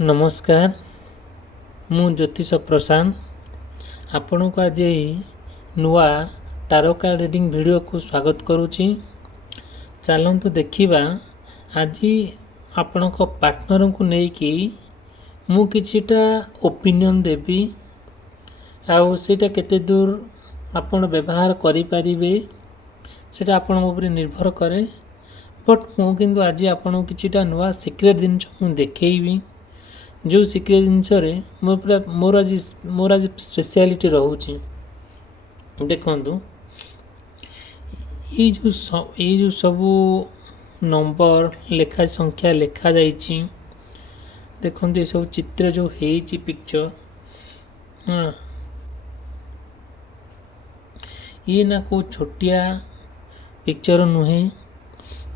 नमस्कार मु ज्योतिष प्रशांत आपण को आज नुआ टारो कार्ड रीडिंग वीडियो को स्वागत करुच्ची। चलतु देखा आज आपण पार्टनर को लेकिन मु किछिटा ओपिनियन देवी आउ सेटा केते दूर आपण व्यवहार करि परिबे सेटा आपण ऊपर निर्भर करे। बट मु किंतु आज आपण किछिटा नुआ सीक्रेट जिन मु देखैबी जो सीक्रेट जिन मोर आज स्पेशलिटी रोचे। देखु ये जो सब नंबर लेखा संख्या लेखा जाइए देखो ये सब चित्र जो है पिक्चर हाँ ये ना को छोटिया पिक्चर नुहे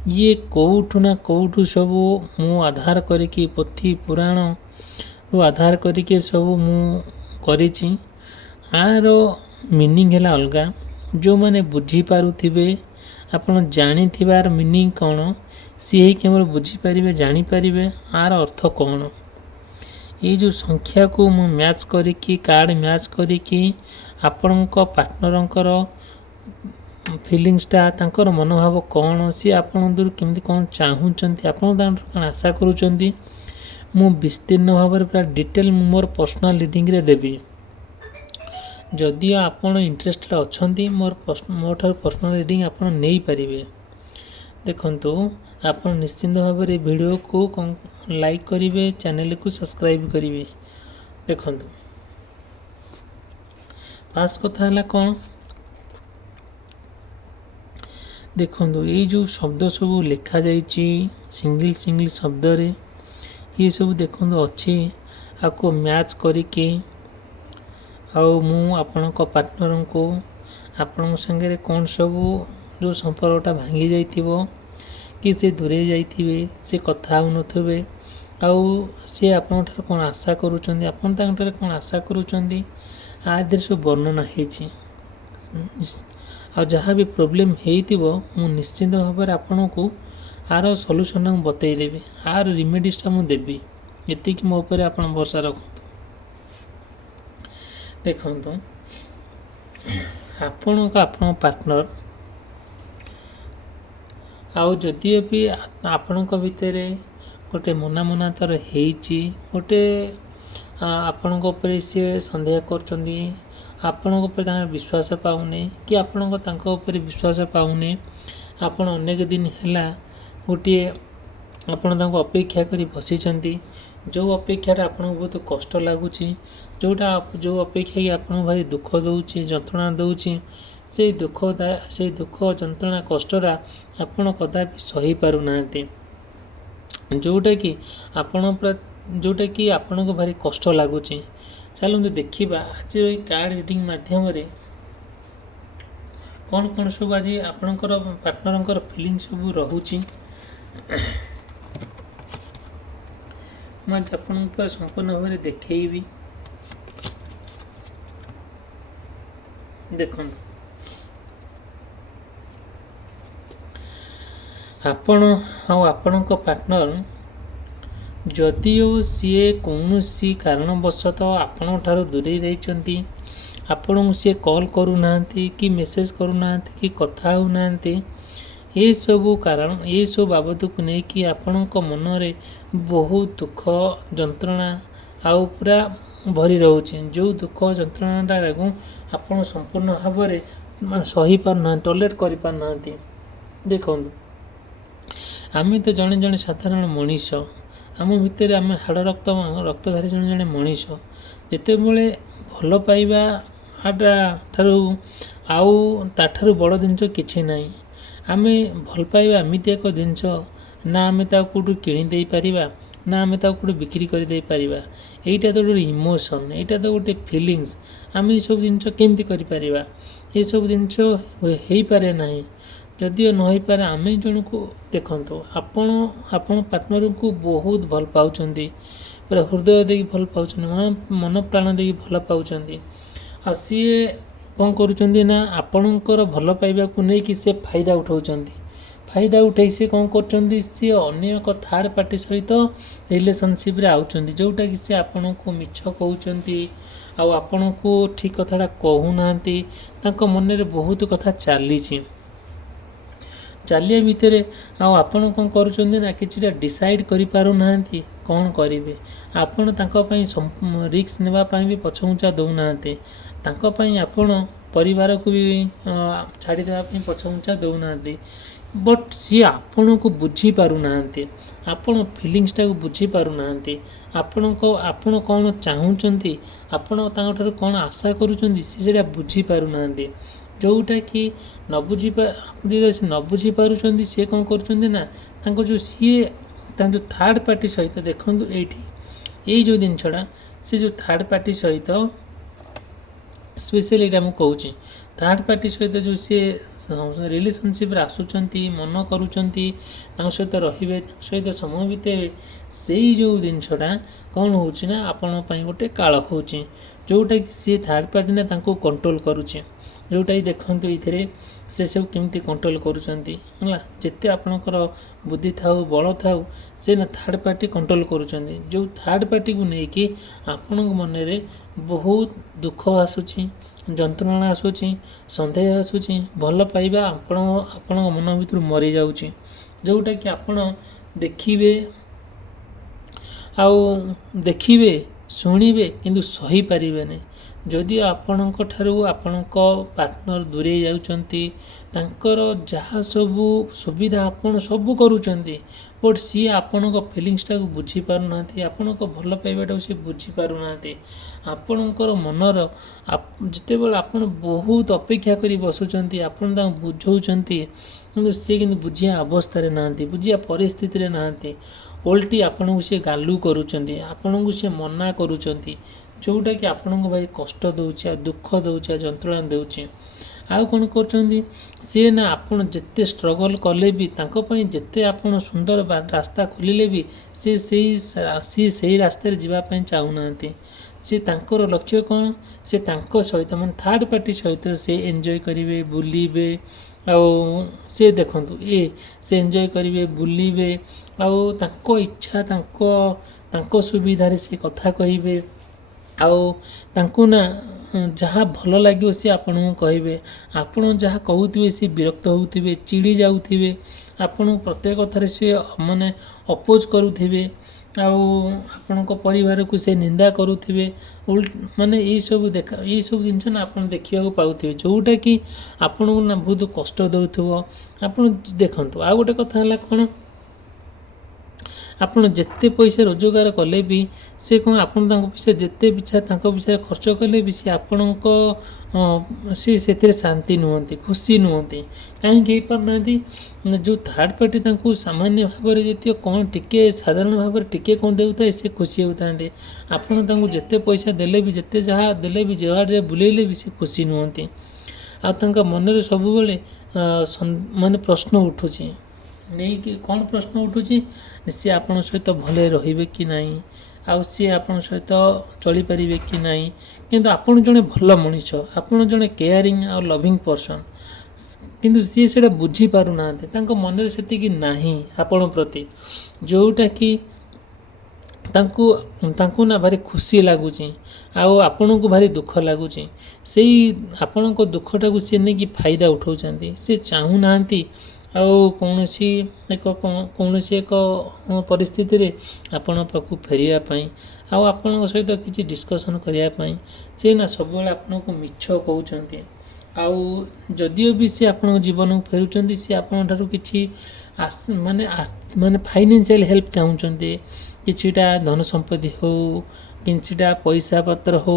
ये कौठू ना कौठू सब मु आधार करके पोथी पुराण आधार करके सब मु करिछि। आर मीनिंग है अलगा जो माने बुझी पारुथिबे आपण जानी थिबार मीनिंग कौन सी ही केवल बुझी पारिबे जानी पारिबे आर अर्थ कौन। ये जो संख्या को मु मैच करके कार्ड मैच करके आपण पार्टनरंकर फिलिंग्सटा तांकर मनोभाव कौन सी आपण दूर केमती कौन चाहूचंती आपण कौन आशा करूचंती मु विस्तीर्ण भाव में पूरा डिटेल मोर पर्सनल रीडिंग रे देवी। जदि आपण इंटरेस्टेड अछंती मोर ठार पर्सनल रीडिंग आपण नहीं पारिबे। देखंतु आपण निश्चिंत भाव में वीडियो को लाइक करिवे चैनल को सब्सक्राइब करिवे। देखंतु पास कथा हला कोन देखंतु ये जो शब्द सब लिखा जाइछि सिंगल सिंगल शब्द रे ये सब देखो अच्छी आपको मैच करके आउ मु आपण पार्टनर को आपण संगे कौन सब जो संपर्कटा भांगी जाइथिबो कि से दूरे जाइथिबे से कथा हो नथबे आउ से आपण ठार कौन आशा करूचंदी आपण तांग ठार कौन आशा करूचंदी आदि सब वर्णना हेछि। आ जहाँ भी प्रोब्लेम हेइथिबो मु निश्चिंत भाव में आपण को आर सॉल्यूशन बतई देबी आर रिमेडीसटा मु देबी एति कि मो ऊपर आपण भरोसा रखतु। देखंतु आपण पार्टनर आउ जदि भी आपण भितर गोटे मना मना तर हेइची गोटे आपण ऊपर सी संदेह करचंदी आपण ऊपर तांकर विश्वास पाउने कि आपण तांकर ऊपर विश्वास पाउने आपण अनेक दिन हैला गोटे आपण अपेक्षा करी बसिचंती जो अपेक्षाटा आपन बहुत कष्ट लगुच जो अपेक्षा कि आपन भारी दुख दौची जंत्रणा दौची से दुख जंत्रणा कष्टरा आपण कदापि सही पारु नांती जोटा कि आपन को भारी कष्ट लगुच। चलते देखिबा आज ये कार्ड रीडिंग माध्यम रे कौन कौन सब आज आपणकर पार्टनरंकर फीलिंग सब रहुची मैं आपण पर संपूर्ण भाव में देखी। देख आपण पार्टनर जदिओ सी कौन सी कारणवशत आपण ठारू दूरे जाइछंती आपण सी कॉल करू नांती कि मेसेज करू नांती कि कथा हो नांती ये सबू कारण ये सब बाबद को नहीं कि आपण मन रे बहुत दुख जंत्रणा आउ पूरा भरी रोचे जो दुख जंत्रणा लागू आपण संपूर्ण भाव में सही पारना टॉलरेट करि पारना। देखो आम तो जड़े जड़े साधारण मनीष आम भितर आम हाड़ रक्तधारी जड़े जड़े मनीष जिते बड़े भल पाइबा ठारू आउ ताठारू बड़ जिनस किछि नाही। आम भल पाइबा एमती एक जिनस ना आम कौटू कि पारिबा ना आम कौटू बिक्री कर पारिबा एटा तो गोटे इमोशन एटा तो गोटे फिलिंग्स आम ये सब जिनस केमती करि परिबा ये सब जिनस हो पारे नाही जदिओ न हो पारे आम जन को देखंतु आपण पार्टनर को बहुत भल पाउचंदी पूरा हृदय देकी भल पाउचंदी मन प्राण देकी भल पाउचंदी आ सीए कौन करुचंदी ना आपणकर भल पाइबा को नहीं कि से फायदा उठाउचंदी फायदा उठाई सी कौन कर सी अन्य एक थर्ड पार्टी सहित रिलेशनशिप रे आउचंदी जोटा कि से आपन को मिछ कहउचंती आ आपन को ठीक कथाटा कहू नांती तांको मन रे बहुत कथा चली चलिया भितर आपण कौन करुँच ना कि डिसाइड करें कौन करेंगे आपण रिक्स नापी भी पछघुंचा दौना आपण परिवार को भी छाड़देवाई पछघुंचा दौना बट सी आपण को बुझी पारुना आपण फिलिंग्स टाक बुझी पारुना आपण कौन चाहूँगी आपण कौन आशा करुँच से बुझी पारुना जोटा कि न बुझी पारुଛନ୍ତି से कौन करुँच ना जो सी जो थर्ड पार्टी सहित देखूँ ये जो जिनसा से जो थर्ड पार्टी सहित स्पेशली यहाँ मुझे थर्ड पार्टी सहित जो सी रिलेशनशिप आसुँच मन करुँच सहित रे सहित समय बितेबे से जो जिनसा कौन होना आपण गोटे काल हो जोटा कि सी थर्ड पार्टी ना कंट्रोल करुँचे जोटा ही देखूँ ये से सब केमती कंट्रोल करुँचे जिते आपणकर बुद्धि थाउ बल थाउ से ना थर्ड पार्टी कंट्रोल करुँचे जो थर्ड पार्टी को लेकिन आपण मन में बहुत दुख आसूची जंत्रणा आसूची सन्देह आसूची भल पाइबा आपण मन भर मरी जाऊँच जोटा कि आपण देखिए शुणिबे किंतु सही पारिबेनी जदि आपणक ठारू आपणक पार्टनर दूरे जाउचंती तांकर जहाँ सबू सुविधा आपण सबू करुचंती बट सी आपणक फिलिंग्स टाक बुझी पारुना आपणक भल पाइबाटा सी बुझी पारुना आपणकर मनर जिते बेले आपण बहुत अपेक्षा करी बसुचंती आपण तांको बुझौचंती किंतु सी किंतु बुझिया अवस्था ना बुझिया परिस्थिति ना ओल्टी आपन को सी गालू करुचंती आपन को सी मना करुचंती जोटा कि आपन को भाई कष्ट दौचे दुख दौचे जंत्रणा दौचे आउ कौन कर सी ना आपन जिते स्ट्रगल कले भी जिते आपन सुंदर रास्ता खोलिले भी सी सही रास्ता जावाई चाहूना सी तांकर लक्ष्य कौन से सहित मान थर्ड पार्टी सहित से एंजॉय करेंगे बुलिबे आउ से देखु ये से एंजॉय करेंगे बुलिबे आउ तांको इच्छा तांको सुविधार से कथा कहिबे आउ तांको ना जहाँ भल लगे सी आपण को कहे आपण जहाँ कहते सी विरक्त होते चिड़ी जाऊे आपण प्रत्येक कथार सी माने अपोज करुवे आपण परिवार को से निंदा करुवे माने ये सब जिनस ना आप देखा पाथे जोटा कि आपण को ना बहुत कष्ट दौथो आपण देखु आ गोटे कथा है कौन आपण जिते पैसा रोजगार कले भी से कौन आपण पैसा जिते पिछा पिछा खर्च कले भी सी आपण से शांति नुहति खुशी नुहति कहीं पारना जो थर्ड पार्टी सामान्य भाव में जी कौन टिके साधारण भाव में टिके कौन देता है से खुशी होता आपण जिते पैसा देले भी जिते जहाँ देले भी जहाँ बुलेले भी से खुशी नुहति आ मन सब माने प्रश्न उठुची नहीं कि कौन प्रश्न उठुची सी आपण सहित भले रहिबे कि नहीं आउ सी आपण सहित चली पारिबे कि नहीं किंतु आपण जने भल मनीष आपण जने केयरिंग आ लविंग पर्सन किंतु सी सेटा बुझी पारु नांते तांको मन रे सेति कि नाही आपण प्रति जोटा कि तांको ना भारी खुशी लगुची आउ आपण को भारी दुख लगुची से आपण को दुखटा को सी नहीं कि फायदा उठाउचंती से चाहू नांती कौनसी एक परिस्थिति रे आपण पाखु फेरिया पई आपण सहित किसी डिस्कसन करने से ना सब आपण को मिछ कहते जदियो भी सी आपण जीवन को फेरुचंती सी आपण ठारू किछि माने फाइनेंशियल हेल्प चाहूचंती किछिटा धन संपत्ति हो किछिटा पैसा पत्र हो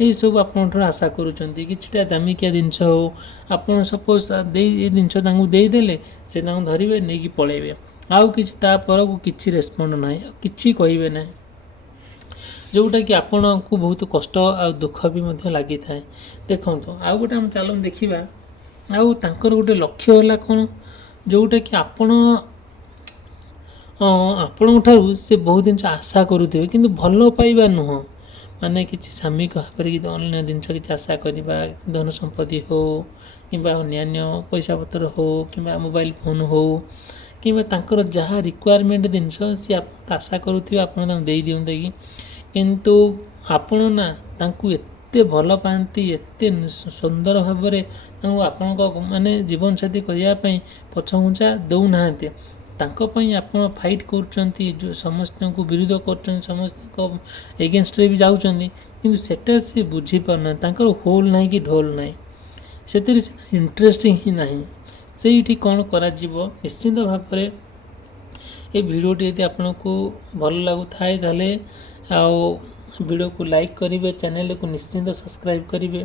ये सब आपण आशा करुचंती किछिटा दामिकिया जिनस हो आपण सपोज ये जिनस देदेले से धरवे नहीं कि पलैबे आउ किछि ता पर को किछि रेस्पोंड ना किछि कहबे ना जोटा कि आपण को बहुत कष्ट आ दुख भी मध्य लगी थाए देखो आउ गोटे हम चलो देखा आउ तांकर गोटे लक्ष्य होला कौन जोटा कि आपण ठारू से बहुत जिन आशा करुवे कि भल पाइबा नुह ମାନେ କିଛି ସାମୟିକ ଭାବରେ କି ଅନ୍ୟ ଜିନିଷ କିଛି ଆଶା କରିବା, ଧନ ସମ୍ପତ୍ତି ହେଉ କିମ୍ବା ଅନ୍ୟାନ୍ୟ ପଇସା ପତ୍ର ହେଉ କିମ୍ବା ମୋବାଇଲ ଫୋନ୍ ହେଉ କିମ୍ବା ତାଙ୍କର ଯାହା ରିକ୍ୱାରମେଣ୍ଟ ଜିନିଷ ସିଏ ଆଶା କରୁଥିବେ ଆପଣ ତାଙ୍କୁ ଦେଇଦିଅନ୍ତେ କି, କିନ୍ତୁ ଆପଣ ନା ତାଙ୍କୁ ଏତେ ଭଲ ପାଆନ୍ତି, ଏତେ ସୁନ୍ଦର ଭାବରେ ତାଙ୍କୁ ଆପଣଙ୍କ ମାନେ ଜୀବନସାଥୀ କରିବା ପାଇଁ ପଛଘୁଞ୍ଚା ଦେଉନାହାନ୍ତି। ତାଙ୍କ ପାଇଁ ଆପଣ ଫାଇଟ୍ କରୁଛନ୍ତି, ଯେଉଁ ସମସ୍ତଙ୍କୁ ବିରୋଧ କରୁଛନ୍ତି, ସମସ୍ତଙ୍କ ଏଗେନଷ୍ଟରେ ବି ଯାଉଛନ୍ତି, କିନ୍ତୁ ସେଟା ସେ ବୁଝିପାରୁନାହାନ୍ତି। ତାଙ୍କର ହୋଲ୍ ନାହିଁ କି ଢୋଲ୍ ନାହିଁ, ସେଥିରେ ଇଣ୍ଟରେଷ୍ଟିଂ ହିଁ ନାହିଁ। ସେଇଠି କ'ଣ କରାଯିବ? ନିଶ୍ଚିନ୍ତ ଭାବରେ ଏ ଭିଡ଼ିଓଟି ଯଦି ଆପଣଙ୍କୁ ଭଲ ଲାଗୁଥାଏ ତାହେଲେ ଆଉ ଭିଡ଼ିଓକୁ ଲାଇକ୍ କରିବେ, ଚ୍ୟାନେଲକୁ ନିଶ୍ଚିନ୍ତ ସବସ୍କ୍ରାଇବ୍ କରିବେ।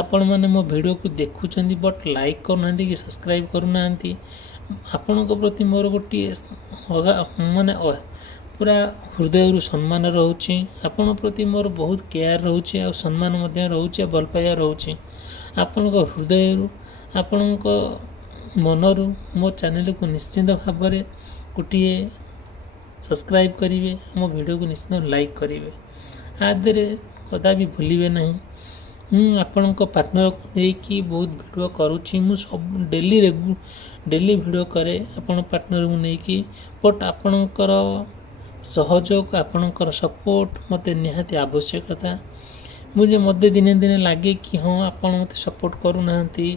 ଆପଣମାନେ ମୋ ଭିଡ଼ିଓକୁ ଦେଖୁଛନ୍ତି ବଟ୍ ଲାଇକ୍ କରୁନାହାନ୍ତି କି ସବସ୍କ୍ରାଇବ୍ କରୁନାହାନ୍ତି। ଆପଣଙ୍କ ପ୍ରତି ମୋର ଗୋଟିଏ ମାନେ ପୁରା ହୃଦୟରୁ ସମ୍ମାନ ରହୁଛି। ଆପଣଙ୍କ ପ୍ରତି ମୋର ବହୁତ କେୟାର ରହୁଛି, ଆଉ ସମ୍ମାନ ମଧ୍ୟ ରହୁଛି, ଆଉ ଭଲ ପାଇବା ରହୁଛି। ଆପଣଙ୍କ ହୃଦୟରୁ, ଆପଣଙ୍କ ମନରୁ ମୋ ଚ୍ୟାନେଲକୁ ନିଶ୍ଚିନ୍ତ ଭାବରେ ଗୋଟିଏ ସବସ୍କ୍ରାଇବ୍ କରିବେ, ମୋ ଭିଡ଼ିଓକୁ ନିଶ୍ଚିନ୍ତ ଲାଇକ୍ କରିବେ। ଆ ଦେହରେ କଦାପି ଭୁଲିବେ ନାହିଁ। ମୁଁ ଆପଣଙ୍କ ପାର୍ଟନରକୁ ନେଇକି ବହୁତ ଭିଡ଼ିଓ କରୁଛି। ମୁଁ ସବୁ ଡେଲି ଭିଡ଼ିଓ କରେ ଆପଣଙ୍କ ପାର୍ଟନରକୁ ନେଇକି, ବଟ୍ ଆପଣଙ୍କର ସହଯୋଗ, ଆପଣଙ୍କର ସପୋର୍ଟ ମୋତେ ନିହାତି ଆବଶ୍ୟକତା। ମୋତେ ଦିନେ ଦିନେ ଲାଗେ କି ହଁ ଆପଣ ମୋତେ ସପୋର୍ଟ କରୁନାହାନ୍ତି,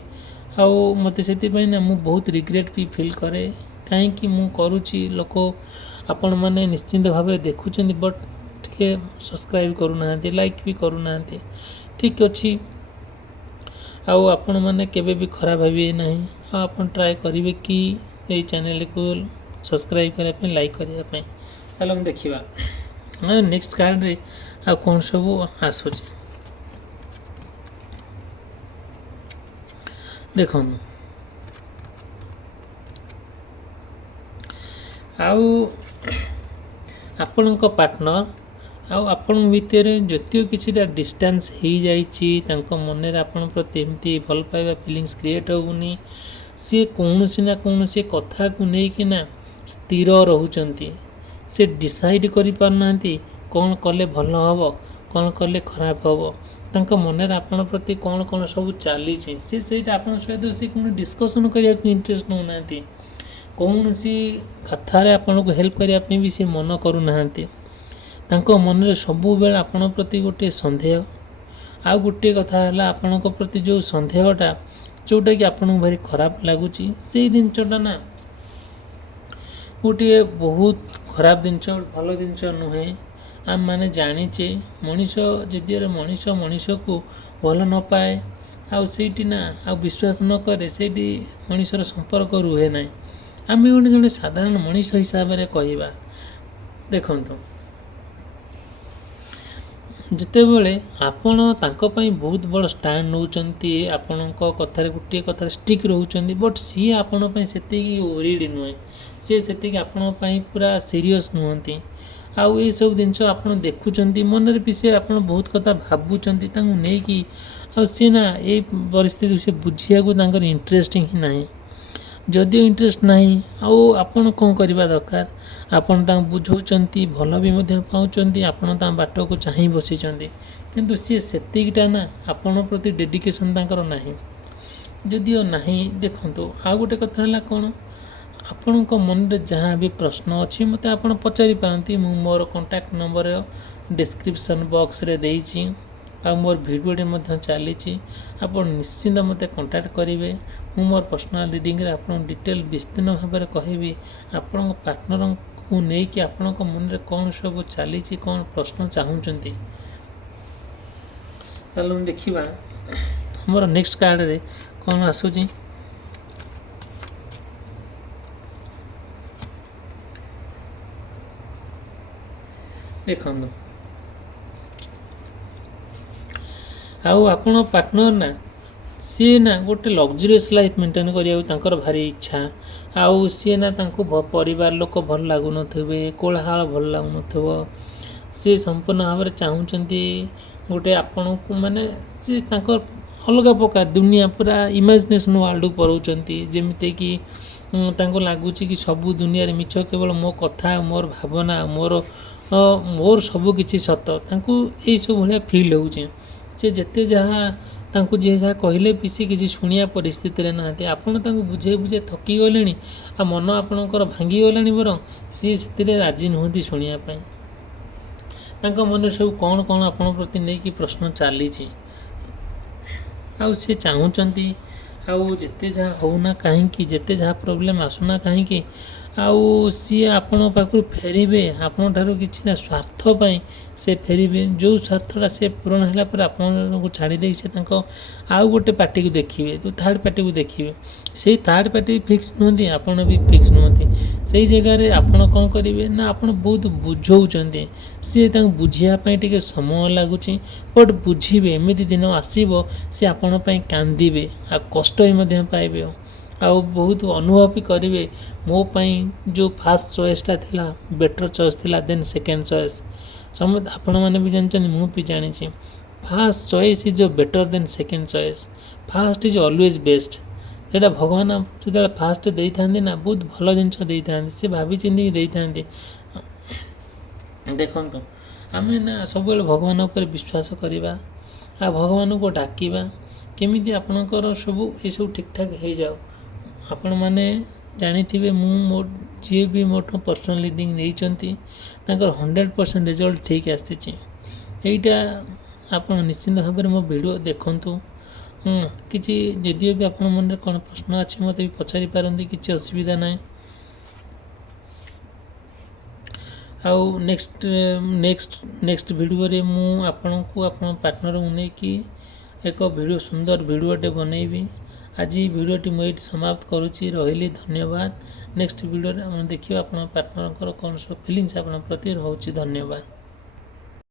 ଆଉ ମୋତେ ସେଥିପାଇଁ ନା ମୁଁ ବହୁତ ରିଗ୍ରେଟ୍ ବି ଫିଲ୍ କରେ। କାହିଁକି ମୁଁ କରୁଛି, ଲୋକ ଆପଣମାନେ ନିଶ୍ଚିନ୍ତ ଭାବରେ ଦେଖୁଛନ୍ତି ବଟ୍ ଟିକେ ସବସ୍କ୍ରାଇବ୍ କରୁନାହାନ୍ତି, ଲାଇକ୍ ବି କରୁନାହାନ୍ତି। ଠିକ୍ ଅଛି, ଆଉ ଆପଣମାନେ କେବେ ବି ଖରାପ ଭାବିବେ ନାହିଁ। ଆଉ ଆପଣ ଟ୍ରାଏ କରିବେ କି ଏଇ ଚ୍ୟାନେଲକୁ ସବସ୍କ୍ରାଇବ୍ କରିବା ପାଇଁ, ଲାଇକ୍ କରିବା ପାଇଁ। ଚାଲ ଆମେ ଦେଖିବା ନେକ୍ସଟ କାର୍ଡ଼ରେ ଆଉ କ'ଣ ସବୁ ଆସୁଛି। ଦେଖନ୍ତୁ, ଆଉ ଆପଣଙ୍କ ପାର୍ଟନର ଆଉ ଆପଣଙ୍କ ଭିତରେ ଯଦିଓ କିଛିଟା ଡିଷ୍ଟାନ୍ସ ହେଇଯାଇଛି, ତାଙ୍କ ମନରେ ଆପଣଙ୍କ ପ୍ରତି ଏମିତି ଭଲ ପାଇବା ଫିଲିଙ୍ଗସ୍ କ୍ରିଏଟ୍ ହେଉନି, ସିଏ କୌଣସି ନା କୌଣସି କଥାକୁ ନେଇକିନା ସ୍ଥିର ରହୁଛନ୍ତି। ସେ ଡିସାଇଡ଼୍ କରିପାରୁନାହାନ୍ତି କ'ଣ କଲେ ଭଲ ହେବ, କ'ଣ କଲେ ଖରାପ ହେବ। ତାଙ୍କ ମନରେ ଆପଣଙ୍କ ପ୍ରତି କ'ଣ କ'ଣ ସବୁ ଚାଲିଛି, ସେଇଟା ଆପଣଙ୍କ ସହିତ ସେ କୌଣସି ଡିସ୍କସନ୍ କରିବାକୁ ଇଣ୍ଟରେଷ୍ଟ ନେଉନାହାନ୍ତି। କୌଣସି କଥାରେ ଆପଣଙ୍କୁ ହେଲ୍ପ କରିବା ପାଇଁ ବି ସେ ମନ କରୁନାହାନ୍ତି। ତାଙ୍କ ମନରେ ସବୁବେଳେ ଆପଣଙ୍କ ପ୍ରତି ଗୋଟିଏ ସନ୍ଦେହ। ଆଉ ଗୋଟିଏ କଥା ହେଲା, ଆପଣଙ୍କ ପ୍ରତି ଯେଉଁ ସନ୍ଦେହଟା, ଯେଉଁଟାକି ଆପଣଙ୍କୁ ଭାରି ଖରାପ ଲାଗୁଛି, ସେଇ ଜିନିଷଟା ନା ଗୋଟିଏ ବହୁତ ଖରାପ ଜିନିଷ, ଭଲ ଜିନିଷ ନୁହେଁ। ଆମେମାନେ ଜାଣିଛେ ମଣିଷ ଯଦିଓ ମଣିଷକୁ ଭଲ ନ ପାଏ, ଆଉ ସେଇଠି ନା ଆଉ ବିଶ୍ୱାସ ନ କରେ, ସେଇଠି ମଣିଷର ସମ୍ପର୍କ ରୁହେ ନାହିଁ। ଆମେ ଜଣେ ସାଧାରଣ ମଣିଷ ହିସାବରେ କହିବା। ଦେଖନ୍ତୁ, ଯେତେବେଳେ ଆପଣ ତାଙ୍କ ପାଇଁ ବହୁତ ବଡ଼ ଷ୍ଟାଣ୍ଡ ନେଉଛନ୍ତି, ଆପଣଙ୍କ କଥାରେ ଗୋଟିଏ କଥାରେ ଷ୍ଟିକ୍ ରହୁଛନ୍ତି, ବଟ୍ ସିଏ ଆପଣଙ୍କ ପାଇଁ ସେତିକି ଓରିଡ୍ ନୁହେଁ, ସିଏ ସେତିକି ଆପଣଙ୍କ ପାଇଁ ପୁରା ସିରିୟସ୍ ନୁହନ୍ତି। ଆଉ ଏଇସବୁ ଜିନିଷ ଆପଣ ଦେଖୁଛନ୍ତି, ମନରେ ବି ସେ ଆପଣ ବହୁତ କଥା ଭାବୁଛନ୍ତି ତାଙ୍କୁ ନେଇକି, ଆଉ ସିଏ ନା ଏଇ ପରିସ୍ଥିତିକୁ ସେ ବୁଝିବାକୁ ତାଙ୍କର ଇଣ୍ଟରେଷ୍ଟିଂ ହିଁ ନାହିଁ। ଯଦିଓ ଇଣ୍ଟରେଷ୍ଟ ନାହିଁ, ଆଉ ଆପଣ କ'ଣ କରିବା ଦରକାର? ଆପଣ ତାଙ୍କୁ ବୁଝାଉଛନ୍ତି, ଭଲ ବି ମଧ୍ୟ ପାଉଛନ୍ତି, ଆପଣ ତାଙ୍କ ବାଟକୁ ଚାହିଁ ବସିଛନ୍ତି, କିନ୍ତୁ ସିଏ ସେତିକିଟା ନା ଆପଣଙ୍କ ପ୍ରତି ଡେଡିକେସନ୍ ତାଙ୍କର ନାହିଁ। ଯଦିଓ ନାହିଁ, ଦେଖନ୍ତୁ, ଆଉ ଗୋଟେ କଥା ହେଲା କ'ଣ, ଆପଣଙ୍କ ମନରେ ଯାହା ବି ପ୍ରଶ୍ନ ଅଛି ମୋତେ ଆପଣ ପଚାରି ପାରନ୍ତି। ମୁଁ ମୋର କଣ୍ଟାକ୍ଟ ନମ୍ବର ଡିସ୍କ୍ରିପସନ୍ ବକ୍ସରେ ଦେଇଛି, ଆଉ ମୋର ଭିଡ଼ିଓଟି ମଧ୍ୟ ଚାଲିଛି। ଆପଣ ନିଶ୍ଚିନ୍ତ ମୋତେ କଣ୍ଟାକ୍ଟ କରିବେ। ମୁଁ ମୋର ପର୍ସନାଲ୍ ରିଡ଼ିଂରେ ଆପଣଙ୍କୁ ଡିଟେଲ୍ ବିସ୍ତୀର୍ଣ୍ଣ ଭାବରେ କହିବି, ଆପଣଙ୍କ ପାର୍ଟନରଙ୍କୁ ନେଇକି ଆପଣଙ୍କ ମନରେ କ'ଣ ସବୁ ଚାଲିଛି, କ'ଣ ପ୍ରଶ୍ନ ଚାହୁଁଛନ୍ତି। ଚାଲନ୍ତୁ ଦେଖିବା ଆମର ନେକ୍ସଟ କାର୍ଡ଼ରେ କ'ଣ ଆସୁଛି। ଦେଖନ୍ତୁ, ଆଉ ଆପଣ ପାର୍ଟନର ନା ସିଏ ନା ଗୋଟେ ଲକ୍ଜରିୟସ୍ ଲାଇଫ୍ ମେଣ୍ଟେନ୍ କରିବାକୁ ତାଙ୍କର ଭାରି ଇଚ୍ଛା। ଆଉ ସିଏ ନା ତାଙ୍କୁ ପରିବାର ଲୋକ ଭଲ ଲାଗୁନଥିବେ, କୋଳାହଳ ଭଲ ଲାଗୁନଥିବ, ସିଏ ସମ୍ପୂର୍ଣ୍ଣ ଭାବରେ ଚାହୁଁଛନ୍ତି ଗୋଟେ ଆପଣଙ୍କୁ, ମାନେ ସିଏ ତାଙ୍କ ଅଲଗା ପ୍ରକାର ଦୁନିଆ, ପୁରା ଇମାଜିନେସନ୍ ୱାର୍ଲଡ଼କୁ ପଳାଉଛନ୍ତି। ଯେମିତିକି ତାଙ୍କୁ ଲାଗୁଛି କି ସବୁ ଦୁନିଆରେ ମିଛ କେବଳ ମୋ କଥା, ମୋର ଭାବନା, ମୋର ମୋର ସବୁକିଛି ସତ ତାଙ୍କୁ ଏଇସବୁ ଭଳିଆ ଫିଲ୍ ହେଉଛି। ସେ ଯେତେ ଯାହା ତାଙ୍କୁ ଯିଏ ଯାହା କହିଲେ ବି ସେ କିଛି ଶୁଣିବା ପରିସ୍ଥିତିରେ ନାହାନ୍ତି। ଆପଣ ତାଙ୍କୁ ବୁଝେଇ ବୁଝେଇ ଥକିଗଲେଣି ଆଉ ମନ ଆପଣଙ୍କର ଭାଙ୍ଗିଗଲାଣି ବରଂ ସିଏ ସେଥିରେ ରାଜି ନୁହନ୍ତି ଶୁଣିବା ପାଇଁ। ତାଙ୍କ ମନରେ ସବୁ କ'ଣ କ'ଣ ଆପଣଙ୍କ ପ୍ରତି ନେଇକି ପ୍ରଶ୍ନ ଚାଲିଛି ଆଉ ସେ ଚାହୁଁଛନ୍ତି ଆଉ ଯେତେ ଯାହା ହେଉନା କାହିଁକି ଯେତେ ଯାହା ପ୍ରୋବ୍ଲେମ୍ ଆସୁନା କାହିଁକି ଆଉ ସିଏ ଆପଣଙ୍କ ପାଖରୁ ଫେରିବେ ଆପଣଙ୍କଠାରୁ କିଛି ନା ସ୍ୱାର୍ଥ ପାଇଁ ସେ ଫେରିବେ। ଯେଉଁ ସ୍ୱାର୍ଥଟା ସେ ପୂରଣ ହେଲା ପରେ ଆପଣଙ୍କୁ ଛାଡ଼ି ଦେଇ ସେ ତାଙ୍କ ଆଉ ଗୋଟେ ପାର୍ଟିକୁ ଦେଖିବେ, ଯେଉଁ ଥାର୍ଡ଼ ପାର୍ଟିକୁ ଦେଖିବେ। ସେଇ ଥାର୍ଡ଼ ପାର୍ଟି ଫିକ୍ସ ନୁହନ୍ତି, ଆପଣ ବି ଫିକ୍ସ ନୁହନ୍ତି। ସେଇ ଜାଗାରେ ଆପଣ କ'ଣ କରିବେ ନା ଆପଣ ବହୁତ ବୁଝଉଛନ୍ତି, ସିଏ ତାଙ୍କୁ ବୁଝିବା ପାଇଁ ଟିକେ ସମୟ ଲାଗୁଛି ବଟ୍ ବୁଝିବେ। ଏମିତି ଦିନ ଆସିବ ସେ ଆପଣଙ୍କ ପାଇଁ କାନ୍ଦିବେ ଆଉ କଷ୍ଟ ବି ମଧ୍ୟ ପାଇବେ ଆଉ ବହୁତ ଅନୁଭବ ବି କରିବେ ମୋ ପାଇଁ ଯେଉଁ ଫାର୍ଷ୍ଟ ଚଏସ୍ଟା ଥିଲା ବେଟର୍ ଚଏସ୍ ଥିଲା ଦେନ୍ ସେକେଣ୍ଡ ଚଏସ୍। ସମସ୍ତେ ଆପଣମାନେ ବି ଜାଣିଛନ୍ତି, ମୁଁ ବି ଜାଣିଛି first choice is better then second choice. First is always best. ସେଇଟା ଭଗବାନ ଯେତେବେଳେ ଫାର୍ଷ୍ଟ ଦେଇଥାନ୍ତି ନା ବହୁତ ଭଲ ଜିନିଷ ଦେଇଥାନ୍ତି, ସେ ଭାବି ଚିନ୍ତିକି ଦେଇଥାନ୍ତି। ଦେଖନ୍ତୁ ଆମେ ନା ସବୁବେଳେ ଭଗବାନ ଉପରେ ବିଶ୍ୱାସ କରିବା ଆଉ ଭଗବାନଙ୍କୁ ଡାକିବା କେମିତି ଆପଣଙ୍କର ସବୁ ଏସବୁ ଠିକ୍ଠାକ୍ ହେଇଯାଉ। ଆପଣମାନେ ଜାଣିଥିବେ ମୁଁ ଯିଏ ବି ମୋଠୁ ପର୍ସନାଲ ରିଡ଼ିଂ ନେଇଛନ୍ତି ତାଙ୍କର 100% ରେଜଲ୍ଟ ଠିକ୍ ଆସିଛି। ଏଇଟା ଆପଣ ନିଶ୍ଚିନ୍ତ ଭାବରେ ମୋ ଭିଡ଼ିଓ ଦେଖନ୍ତୁ। କିଛି ଯଦିଓ ବି ଆପଣଙ୍କ ମନରେ କ'ଣ ପ୍ରଶ୍ନ ଅଛି ମୋତେ ବି ପଚାରି ପାରନ୍ତି, କିଛି ଅସୁବିଧା ନାହିଁ। ଆଉ ନେକ୍ସଟ ଭିଡ଼ିଓରେ ମୁଁ ଆପଣଙ୍କୁ ଆପଣଙ୍କ ପାର୍ଟନରକୁ ନେଇକି ଏକ ସୁନ୍ଦର ଭିଡ଼ିଓଟେ ବନେଇବି। ଆଜି ଭିଡ଼ିଓଟି ମୁଁ ଏଇଠି ସମାପ୍ତ କରୁଛି। ରହିଲି, ଧନ୍ୟବାଦ। ନେକ୍ସଟ ଭିଡ଼ିଓରେ ଆମେ ଦେଖିବା ଆପଣଙ୍କ ପାର୍ଟନରଙ୍କର କ'ଣ ସବୁ ଫିଲିଙ୍ଗସ୍ ଆପଣଙ୍କ ପ୍ରତି ରହୁଛି। ଧନ୍ୟବାଦ।